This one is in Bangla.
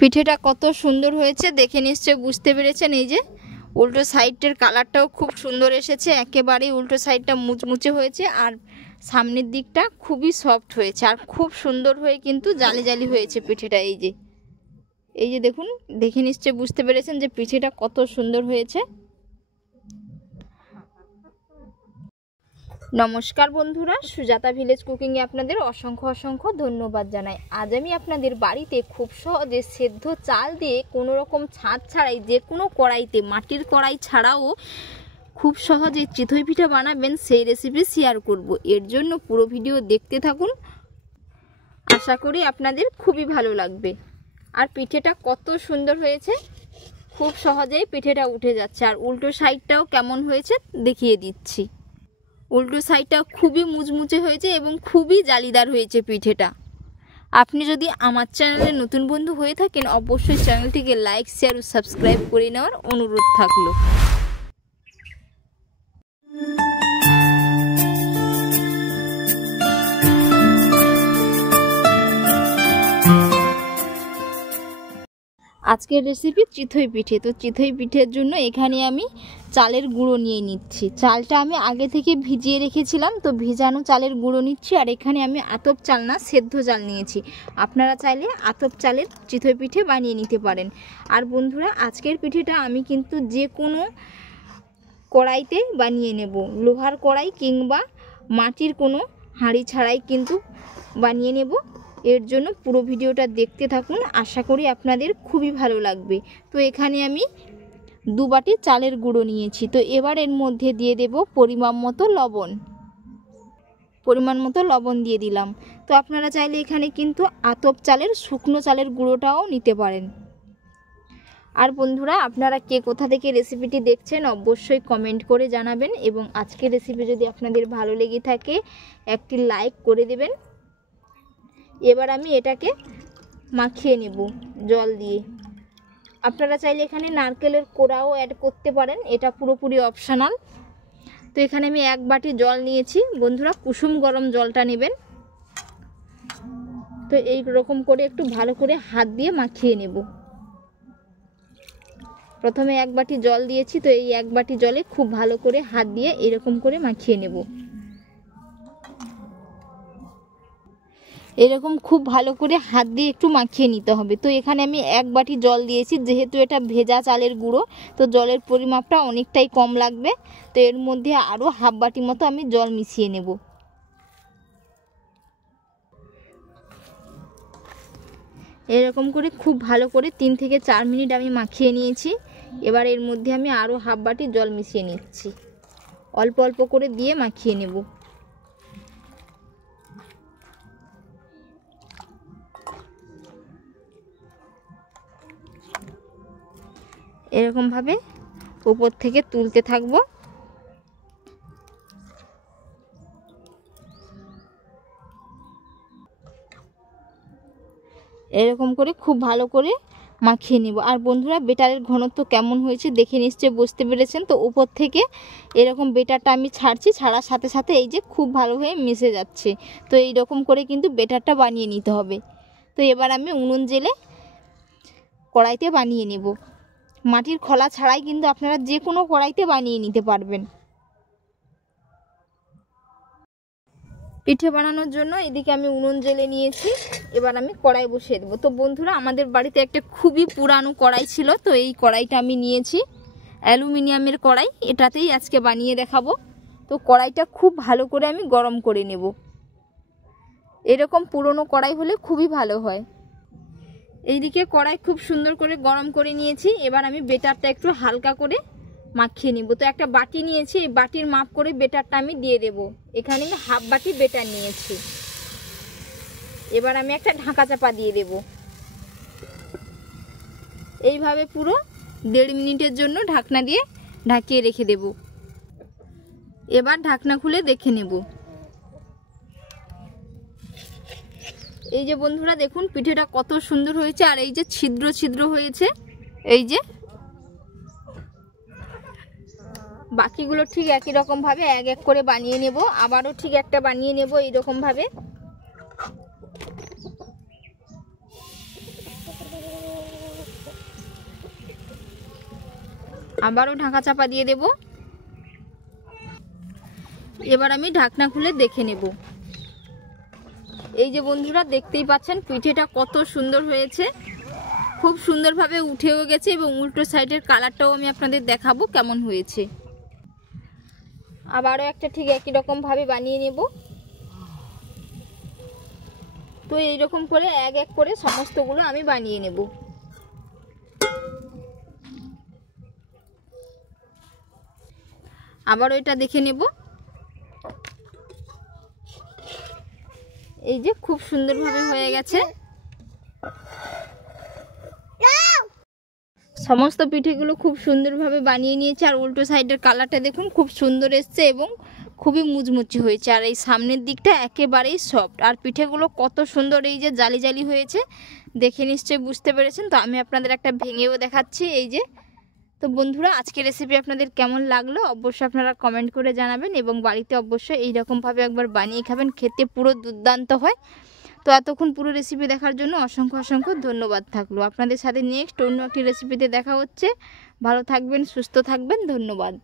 পিঠেটা কত সুন্দর হয়েছে দেখে নিশ্চয়ই বুঝতে পেরেছেন। এই যে উল্টো সাইডের কালারটাও খুব সুন্দর এসেছে, একেবারেই উল্টো সাইডটা মুচমুচে হয়েছে আর সামনের দিকটা খুবই সফট হয়েছে আর খুব সুন্দর হয়ে কিন্তু জালি জালি হয়েছে পিঠেটা। এই যে দেখুন, দেখে নিশ্চয়ই বুঝতে পেরেছেন যে পিঠেটা কত সুন্দর হয়েছে। নমস্কার বন্ধুরা, সুজাতা ভিলেজ কুকিংয়ে আপনাদের অসংখ্য অসংখ্য ধন্যবাদ জানাই। আজ আমি আপনাদের বাড়িতে খুব সহজে সেদ্ধ চাল দিয়ে কোনো রকম ছাঁচ ছাড়াই যে কোনো কড়াইতে, মাটির কড়াই ছাড়াও খুব সহজে চিতই পিঠা বানাবেন সেই রেসিপি শেয়ার করব। এর জন্য পুরো ভিডিও দেখতে থাকুন, আশা করি আপনাদের খুবই ভালো লাগবে। আর পিঠেটা কত সুন্দর হয়েছে, খুব সহজেই পিঠেটা উঠে যাচ্ছে। আর উল্টো সাইডটাও কেমন হয়েছে দেখিয়ে দিচ্ছি। উল্টো সাইডটা খুবই মুচমুচে হয়েছে এবং খুবই জালিদার হয়েছে পিঠেটা। আপনি যদি আমার চ্যানেলে নতুন বন্ধু হয়ে থাকেন অবশ্যই চ্যানেলটিকে লাইক, শেয়ার ও সাবস্ক্রাইব করে নেওয়ার অনুরোধ থাকলো। আজকের রেসিপি চিতই পিঠে। তো চিতই পিঠের জন্য এখানে আমি চালের গুঁড়ো নিয়ে নিচ্ছি। চালটা আমি আগে থেকে ভিজিয়ে রেখেছিলাম, তো ভিজানো চালের গুঁড়ো নিচ্ছি। আর এখানে আমি আতপ চাল না, সেদ্ধ চাল নিয়েছি। আপনারা চাইলে আতপ চালের চিতই পিঠে বানিয়ে নিতে পারেন। আর বন্ধুরা, আজকের পিঠেটা আমি কিন্তু যে কোনো কড়াইতে বানিয়ে নেব, লোহার কড়াই কিংবা মাটির কোনো হাঁড়ি ছাড়াই কিন্তু বানিয়ে নেব। এর জন্য পুরো ভিডিওটা দেখতে থাকুন, আশা করি আপনাদের খুবই ভালো লাগবে। তো এখানে আমি 2 বাটি চালের গুঁড়ো নিয়েছি। তো এবার এর মধ্যে দিয়ে দেব পরিমাণ মতো লবণ দিয়ে দিলাম। তো আপনারা চাইলে এখানে কিন্তু আতপ চালের, শুকনো চালের গুঁড়োটাও নিতে পারেন। আর বন্ধুরা, আপনারা কে কোথা থেকে রেসিপিটি দেখছেন অবশ্যই কমেন্ট করে জানাবেন এবং আজকের রেসিপি যদি আপনাদের ভালো লেগে থাকে একটি লাইক করে দেবেন। এবার আমি এটাকে মাখিয়ে নেব জল দিয়ে। আপনারা চাইলে এখানে নারকেলের কোড়াও অ্যাড করতে পারেন, এটা পুরোপুরি অপশনাল। তো এখানে আমি 1 বাটি জল নিয়েছি। বন্ধুরা, কুসুম গরম জলটা নেবেন। তো এই রকম করে একটু ভালো করে হাত দিয়ে মাখিয়ে নেব। প্রথমে 1 বাটি জল দিয়েছি, তো এই 1 বাটি জলে খুব ভালো করে হাত দিয়ে এরকম করে মাখিয়ে নেব। এরকম খুব ভালো করে হাত দিয়ে একটু মাখিয়ে নিতে হবে। তো এখানে আমি 1 বাটি জল দিয়েছি, যেহেতু এটা ভেজা চালের গুঁড়ো তো জলের পরিমাপটা অনেকটাই কম লাগবে। তো এর মধ্যে আরও হাফ বাটি মতো আমি জল মিশিয়ে নেব। এরকম করে খুব ভালো করে 3 থেকে 4 মিনিট আমি মাখিয়ে নিয়েছি। এবার এর মধ্যে আমি আরও হাফ বাটি জল মিশিয়ে নিচ্ছি, অল্প অল্প করে দিয়ে মাখিয়ে নেব। এরকমভাবে উপর থেকে তুলতে থাকবো। এরকম করে খুব ভালো করে মাখিয়ে নেব। আর বন্ধুরা, বেটারের ঘনত্ব কেমন হয়েছে দেখে নিশ্চয়ই বুঝতে পেরেছেন। তো উপর থেকে এরকম বেটারটা আমি ছাড়ছি, ছাড়ার সাথে সাথে এই যে খুব ভালো হয়ে মিশে যাচ্ছে। তো এই রকম করে কিন্তু বেটারটা বানিয়ে নিতে হবে। তো এবার আমি উনুন জেলে কড়াইতে বানিয়ে নেব। মাটির খোলা ছাড়াই কিন্তু আপনারা যে কোনো কড়াইতে বানিয়ে নিতে পারবেন। পিঠে বানানোর জন্য এদিকে আমি উনুন জেলে নিয়েছি, এবার আমি কড়াই বসিয়ে দেবো। তো বন্ধুরা, আমাদের বাড়িতে একটা খুবই পুরানো কড়াই ছিল, তো এই কড়াইটা আমি নিয়েছি, অ্যালুমিনিয়ামের কড়াই, এটাতেই আজকে বানিয়ে দেখাবো। তো কড়াইটা খুব ভালো করে আমি গরম করে নেব। এরকম পুরনো কড়াই হলে খুবই ভালো হয়। এইদিকে কড়াই খুব সুন্দর করে গরম করে নিয়েছি। এবার আমি বেটারটা একটু হালকা করে মাখিয়ে নিব। তো একটা বাটি নিয়েছি, এই বাটির মাপ করে বেটারটা আমি দিয়ে দেব। এখানে আমি হাফ বাটি বেটার নিয়েছি। এবার আমি একটা ঢাকা চাপা দিয়ে দেব। এইভাবে পুরো 1.5 মিনিটের জন্য ঢাকনা দিয়ে ঢাকিয়ে রেখে দেব। এবার ঢাকনা খুলে দেখে নেব। এই যে বন্ধুরা দেখুন, পিঠেটা কত সুন্দর হয়েছে। আর এই যে ছিদ্র ছিদ্র হয়েছে, এই যে বাকিগুলো ঠিক একই রকম ভাবে এক এক করে বানিয়ে নেব। আবারও ঠিক একটা বানিয়ে নেব এইরকম ভাবে। আবারও ঢাকা চাপা দিয়ে দেব। এবার আমি ঢাকনা খুলে দেখে নেব। এই যে বন্ধুরা দেখতেই পাচ্ছেন পিঠেটা কত সুন্দর হয়েছে, খুব সুন্দরভাবে উঠেও গেছে এবং উল্টো সাইডের কালারটাও আমি আপনাদের দেখাবো কেমন হয়েছে। আবারও একটা ঠিক একই রকম ভাবে বানিয়ে নেব। তো এইরকম করে এক এক করে সমস্তগুলো আমি বানিয়ে নেব। আবারও এটা দেখে নেব। এই যে খুব সুন্দরভাবে হয়ে গেছে। সমস্ত পিঠেগুলো খুব সুন্দরভাবে বানিয়ে নিয়েছে আর উল্টো সাইডের কালারটা দেখুন খুব সুন্দর এসছে এবং খুবই মুচমুচে হয়েছে আর এই সামনের দিকটা একেবারেই সফট আর পিঠেগুলো কত সুন্দর এই যে জালি জালি হয়েছে দেখে নিশ্চয়ই বুঝতে পেরেছেন। তো আমি আপনাদের একটা ভেঙেও দেখাচ্ছি। এই যে তো বন্ধুরা আজকের রেসিপি আপনাদের কেমন লাগলো অবশ্যই আপনারা কমেন্ট করে জানাবেন এবং বাড়িতে অবশ্যই এইরকমভাবে একবার বানিয়ে খাবেন, খেতে পুরো দুর্দান্ত হয়। তো এতক্ষণ পুরো রেসিপি দেখার জন্য অসংখ্য অসংখ্য ধন্যবাদ থাকলো। আপনাদের সাথে নেক্সট অন্য একটি রেসিপিতে দেখা হচ্ছে। ভালো থাকবেন, সুস্থ থাকবেন, ধন্যবাদ।